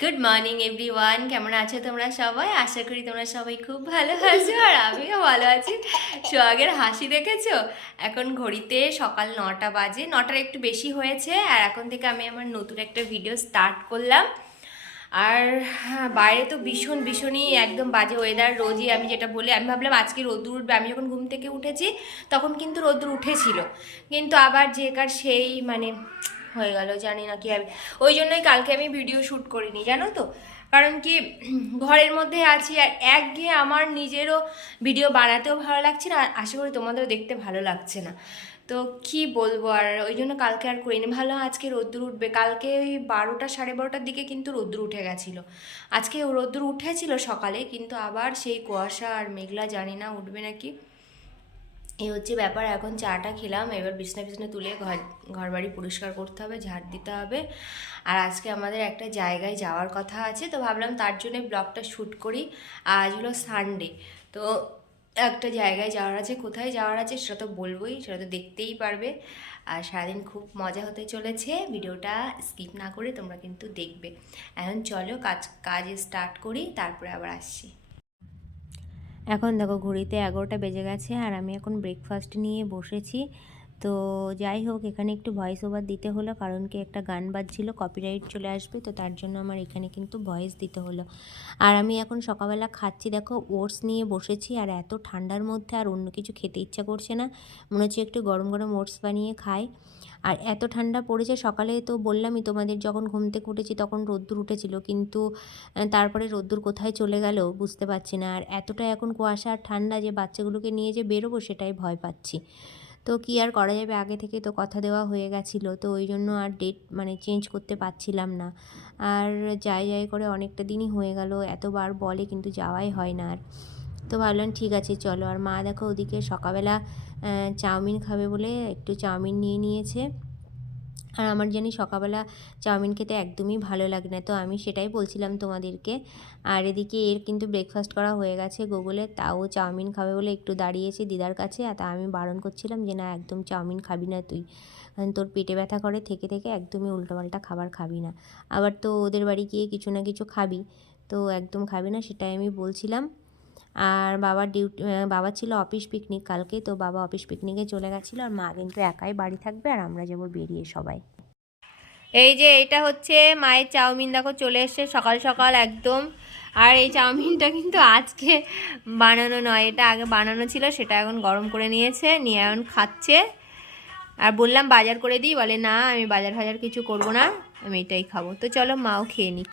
Good morning everyone কেমন আছো তোমরা সবাই? আশা করি তোমরা সবাই খুব ভালো আছো আর আমিও ভালো আছি। সোহাগের হাসি দেখেছ? এখন ঘড়িতে সকাল নটা বাজে। নটার একটু বেশি হয়েছে আর এখন থেকে আমি আমার নতুন একটা ভিডিও স্টার্ট করলাম। আর হ্যাঁ, বাইরে তো ভীষণ ভীষণই একদম বাজে ওয়েদার রোজই আমি যেটা বলি আমি ভাবলাম আজকে রোদ্দুর উঠবে। আমি যখন ঘুম থেকে উঠেছি তখন কিন্তু রোদ্দুর উঠেছিল। কিন্তু আবার যে কার সেই মানে হয়ে গেল জানি না কি আমি ওই জন্যই কালকে আমি ভিডিও শ্যুট করিনি জানো তো? কারণ কি ঘরের মধ্যে আছি আর একঘেয়ে আমার নিজেরও ভিডিও বানাতেও ভালো লাগছে না আশা করি তোমাদেরও দেখতে ভালো লাগছে না। তো কি বলব? আর ওই জন্য কালকে আর করিনি। ভালো আজকে রোদ্দুর উঠবে। কালকে ওই বারোটা, সাড়ে বারোটার দিকে কিন্তু রোদ্দুর উঠে গেছিল। আজকে রোদ্দুর উঠেছিল সকালে, কিন্তু আবার সেই কুয়াশা আর মেঘলা জানি না উঠবে নাকি। এই হচ্ছে ব্যাপার। এখন চাটা খেলাম। এবার বিছনা বিছনা তুলে ঘর ঘর বাড়ি পরিষ্কার করতে হবে, ঝাড় দিতে হবে। আর আজকে আমাদের একটা জায়গায় যাওয়ার কথা আছে। তো ভাবলাম তার জন্য ব্লগটা শ্যুট করি। আজ হলো সানডে তো একটা জায়গায় যাওয়ার আছে, কোথায় যাওয়ার আছে সেটা তো বলবোই, সেটা তো দেখতেই পারবে। আর সারাদিন খুব মজা হতে চলেছে, ভিডিওটা স্কিপ না করে তোমরা কিন্তু দেখবে। এখন চলো কাজ কাজ স্টার্ট করি, তারপরে আবার আসছি। এখন দেখো ঘড়িতে এগারোটা বেজে গেছে, আর আমি এখন ব্রেকফাস্ট নিয়ে বসেছি। তো যাই হোক, এখানে একটু ভয়েস ওভার দিতে হলো, কারণ কি একটা গান বাজছিল কপিরাইট চলে আসবে, তো তার জন্য আমার এখানে কিন্তু ভয়েস দিতে হলো। আর আমি এখন সকালবেলা খাচ্ছি, দেখো ওটস নিয়ে বসেছি, আর এত ঠান্ডার মধ্যে আর অন্য কিছু খেতে ইচ্ছা করছে না। মনে হচ্ছে একটু গরম গরম ওটস বানিয়ে খাই। আর এত ঠান্ডা পড়েছে, সকালে তো বললামই তোমাদের যখন ঘুম থেকে উঠেছি তখন রোদ্দুর উঠেছিল, কিন্তু তারপরে রোদ্দুর কোথায় চলে গেল বুঝতে পারছি না। আর এতটা এখন কুয়াশা আর ঠান্ডা যে বাচ্চাগুলোকে নিয়ে যে বেরোবো সেটাই ভয় পাচ্ছি। তো কি আর করা যাবে? আগে থেকে তো কথা দেওয়া হয়ে গেছিল, তো ওই জন্য আর ডেট মানে চেঞ্জ করতে পারছিলাম না। আর যাই যাই করে অনেকটা দিনই হয়ে গেল, এতবার বলে কিন্তু যাওয়াই হয় না আর। তো ভাবলাম ঠিক আছে, চলো। আর মা দেখো ওদিকে সকালবেলা চাউমিন খাবে বলে একটু চাউমিন নিয়ে নিয়েছে। আর আমার জানি সকালবেলা চাউমিন খেতে একদমই ভালো লাগে না, তো আমি সেটাই বলছিলাম তোমাদেরকে। আর এদিকে এর কিন্তু ব্রেকফাস্ট করা হয়ে গেছে গুগলে, তাও চাউমিন খাবে বলে একটু দাঁড়িয়েছে দিদার কাছে, আর তা আমি বারণ করছিলাম যে না, একদম চাউমিন খাবি না তুই। কারণ তোর পেটে ব্যথা করে, থেকে থেকে একদমই উল্টোপাল্টা খাবার খাবি না। আবার তো ওদের বাড়ি গিয়ে কিছু না কিছু খাবি, তো একদম খাবি না সেটাই আমি বলছিলাম। আর বাবার ডিউটি বাবা ছিল অফিস পিকনিক কালকে, তো বাবা অফিস পিকনিকে চলে গেছিল আর মা কিন্তু একাই বাড়ি থাকবে আর আমরা যাব বেরিয়ে সবাই। এই যে এটা হচ্ছে মায়ের চাউমিন, দেখো চলে এসছে সকাল সকাল একদম। আর এই চাউমিনটা কিন্তু আজকে বানানো নয়, এটা আগে বানানো ছিল, সেটা এখন গরম করে নিয়েছে, নিয়ে এখন খাচ্ছে। আর বললাম বাজার করে দিই, বলে না, আমি বাজার ফাজার কিছু করব না, আমি এটাই খাব। তো চলো মাও খেয়ে নিই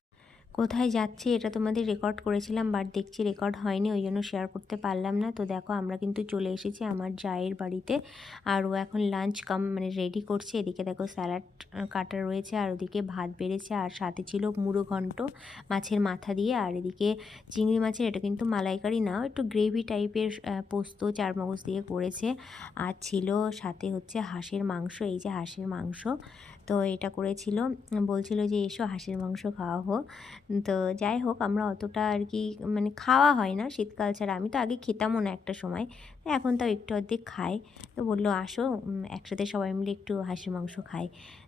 কোথায় যাচ্ছে এটা তোমাদের রেকর্ড করেছিলাম বাট দেখছি রেকর্ড হয়নি, ওই জন্য শেয়ার করতে পারলাম না। তো দেখো, আমরা কিন্তু চলে এসেছি আমার জায়ের বাড়িতে, আর ও এখন লাঞ্চ কাম মানে রেডি করছে। এদিকে দেখো স্যালাড কাটা রয়েছে, আর ওদিকে ভাত বেড়েছে, আর সাথে ছিল মুড়ো ঘন্ট মাছের মাথা দিয়ে, আর এদিকে চিংড়ি মাছের, এটা কিন্তু মালাইকারি না, একটু গ্রেভি টাইপের পোস্ত, চারমগজ দিয়ে করেছে। আর ছিল সাথে হচ্ছে হাঁসের মাংস, এই যে হাঁসের মাংস। তো এটা করেছিল। বলছিল যে, এসো হাঁসের মাংস খাওয়া হোক। তো যাই হোক, আমরা অতটা আর কি মানে খাওয়া হয় না শীতকাল ছাড়া। আমি তো আগে খেতামও না একটা সময়। এখন তাও একটু অর্ধেক খাই। তো বলল, আসো একসাথে সবাই মিলে একটু হাঁসের মাংস খাই।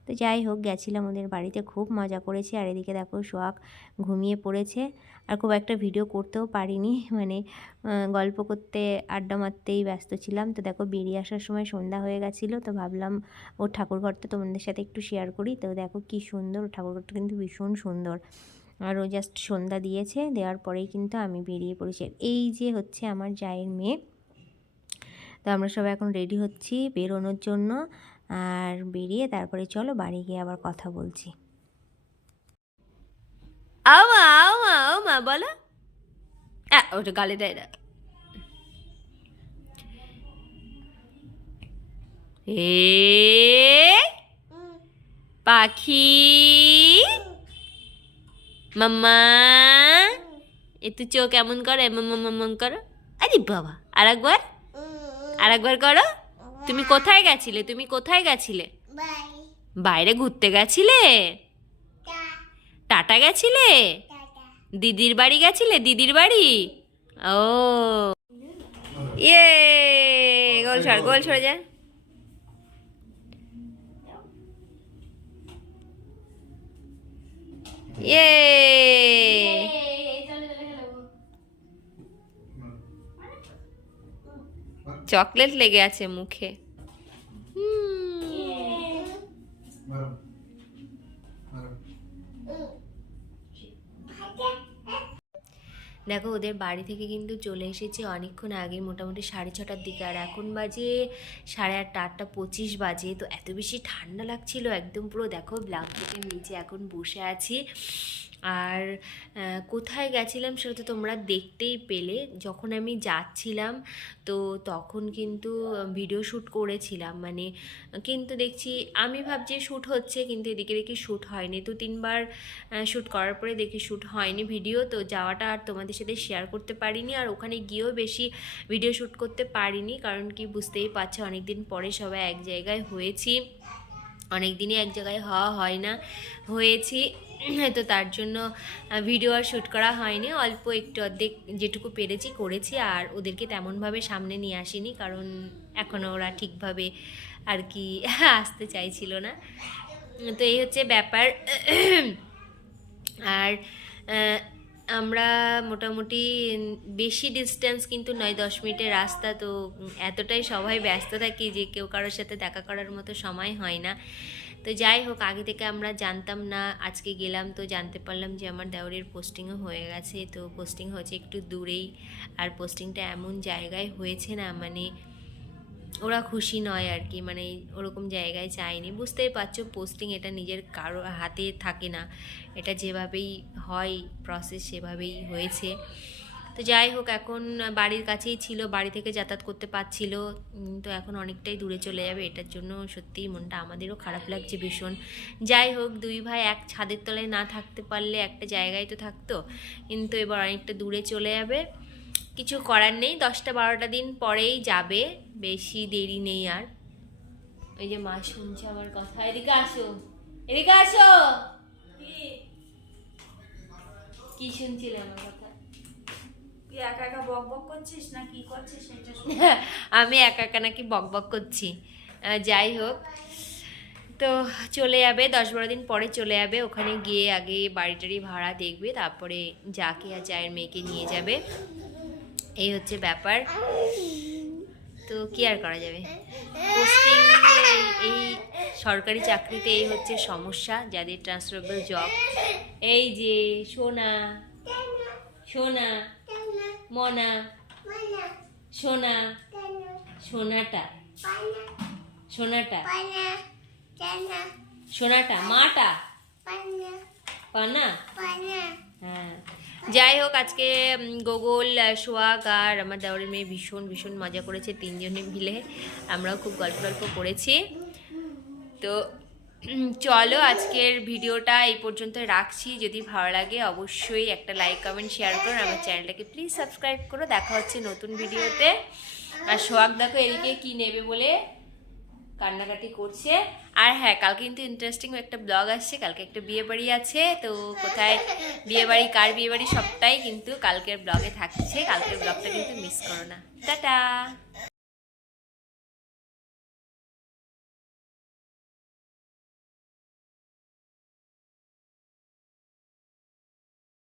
তো যাই হোক, গেছিলাম ওদের বাড়িতে, খুব মজা করেছি। আর এদিকে দেখো, সোহাগ ঘুমিয়ে পড়েছে। আর খুব একটা ভিডিও করতেও পারিনি মানে গল্প করতে, আড্ডা মারতেই ব্যস্ত ছিলাম। তো দেখো, বেরিয়ে আসার সময় সন্ধ্যা হয়ে গেছিল, তো ভাবলাম ওর ঠাকুরঘরটা তোমাদের সাথে একটু শেয়ার করি। তো দেখো, কি সুন্দর ঠাকুরঘরটা কিন্তু ভীষণ সুন্দর। আর ও জাস্ট সন্ধ্যা দিয়েছে, দেওয়ার পরেই কিন্তু আমি বেরিয়ে পড়েছি। এই যে হচ্ছে আমার জায়ের মেয়ে, তো আমরা সবাই এখন রেডি হচ্ছি বেরোনোর জন্য। আর বেরিয়ে তারপরে চলো বাড়ি গিয়ে আবার কথা বলছি। আও মা আও মা বলো ওটা গালে দেয় না। এ, পাখি, মাম্মা একটু চোখ কেমন করে, মাম্মা মাম্মা করো। আরে বাবা আর একবার আর একবার করো। তুমি কোথায় গেছিলে? তুমি কোথায় গেছিলে? বাইরে ঘুরতে গেছিলে? টাটা গেছিলে? দিদির বাড়ি গেছিলে? দিদির বাড়ি? ও। ইয়ে গোল সর গোল সরে যা। ইয়ে। চকলেট লেগে আছে মুখে। দেখো, ওদের বাড়ি থেকে কিন্তু চলে এসেছে অনেকক্ষণ আগে, মোটামুটি সাড়ে ছটার দিকে। আর এখন বাজে সাড়ে আটটা আটটা পঁচিশ বাজে। তো এত বেশি ঠান্ডা লাগছিল, একদম পুরো দেখো, ব্ল্যাঙ্কেটের নিচে এখন বসে আছি। আর কোথায় গেছিলাম সেটা তো তোমরা দেখতেই পেলে। যখন আমি যাচ্ছিলাম, তো তখন কিন্তু ভিডিও শ্যুট করেছিলাম। মানে কিন্তু দেখছি, আমি ভাবছি শ্যুট হচ্ছে, কিন্তু এদিকে দেখি শ্যুট হয়নি। তো তিনবার শ্যুট করার পরে দেখি শ্যুট হয়নি ভিডিও তো যাওয়াটা আর তোমাদের সাথে শেয়ার করতে পারিনি। আর ওখানে গিয়েও বেশি ভিডিও শ্যুট করতে পারিনি, কারণ কি বুঝতেই পারছ অনেক দিন পরে সবাই এক জায়গায় হয়েছি। অনেক দিনই এক জায়গায় হওয়া হয় না। হয়েছি তো তার জন্য ভিডিও আর শ্যুট করা হয়নি। অল্প একটু অর্ধেক যেটুকু পেরেছি, করেছি। আর ওদেরকে তেমনভাবে সামনে নিয়ে আসিনি, কারণ এখনও ওরা ঠিকভাবে আর কি আসতে চাইছিল না। তো এই হচ্ছে ব্যাপার। আর আমরা মোটামুটি বেশি ডিস্টেন্স কিন্তু নয়, দশ মিনিটের রাস্তা। তো এতটাই সবাই ব্যস্ত থাকি যে কেউ কারোর সাথে দেখা করার মতো সময় হয় না। তো যাই হোক, আগে থেকে আমরা জানতাম না, আজকে গেলাম তো জানতে পারলাম যে আমার দেওরের পোস্টিংও হয়ে গেছে। তো পোস্টিং হচ্ছে একটু দূরেই। আর পোস্টিংটা এমন জায়গায় হয়েছে না মানে ওরা খুশি নয় আর কি মানে ওরকম জায়গায় চায়নি বুঝতেই পারছ পোস্টিং এটা নিজের কারও হাতে থাকে না। এটা যেভাবেই হয় প্রসেস সেভাবেই হয়েছে। তো যাই হোক, এখন বাড়ির কাছেই ছিল, বাড়ি থেকে যাতায়াত করতে পারছিল। তো এখন অনেকটাই দূরে চলে যাবে, এটার জন্য সত্যিই মনটা আমাদেরও খারাপ লাগছে ভীষণ। যাই হোক, দুই ভাই এক ছাদের তলায় না থাকতে পারলে একটা জায়গায় তো থাকতো, কিন্তু এবার অনেকটা দূরে চলে যাবে। কিছু করার নেই দশটা বারোটা দিন পরেই যাবে বেশি দেরি নেই আর। ওই যে মা শুনছে আমার কথা। এদিকে আসো এদিকে আসো। কি শুনছিলে আমার কথা? একা একা বক বক করছিস না কি করছিস আমি একা একা নাকি বক বক করছি। যাই হোক তো চলে যাবে দশ বারো দিন পরে চলে যাবে। ওখানে গিয়ে আগে বাড়ি টাড়ি ভাড়া দেখবে তারপরে যাকে আর চায়ের মেয়েকে নিয়ে যাবে। এই হচ্ছে ব্যাপার। তো কি আর করা যাবে? পোস্টিং এই সরকারি চাকরিতে এই হচ্ছে সমস্যা যাদের ট্রান্সফারেবল জব এই যে সোনা সোনা মনা সোনা সোনাটা সোনাটা সোনাটা মাটা পানা হ্যাঁ। যাই হোক, আজকে গোগল সোহাগ আর আমার দেওয়ারের মেয়ে ভীষণ ভীষণ মজা করেছে তিনজনে মিলে। আমরাও খুব গল্প গল্প করেছি। তো চলো আজকের ভিডিওটা এই পর্যন্ত রাখছি। যদি ভালো লাগে অবশ্যই একটা লাইক কমেন্ট শেয়ার করুন আমার চ্যানেলটাকে প্লিজ সাবস্ক্রাইব করো। দেখা হচ্ছে নতুন ভিডিওতে। আর সোহাগ দেখো এদিকে কি নেবে বলে। কান্নাকাটি করছে। আর হ্যাঁ কালকে কিন্তু ইন্টারেস্টিং একটা ব্লগ আসছে, কালকে একটা বিয়ে বাড়ি আছে, তো কোথায় বিয়ে বাড়ি কার বিয়ে বাড়ি সবটাই কিন্তু কালকের ব্লগে থাকছে, কালকের ব্লগটা কিন্তু মিস করো না। টাটা!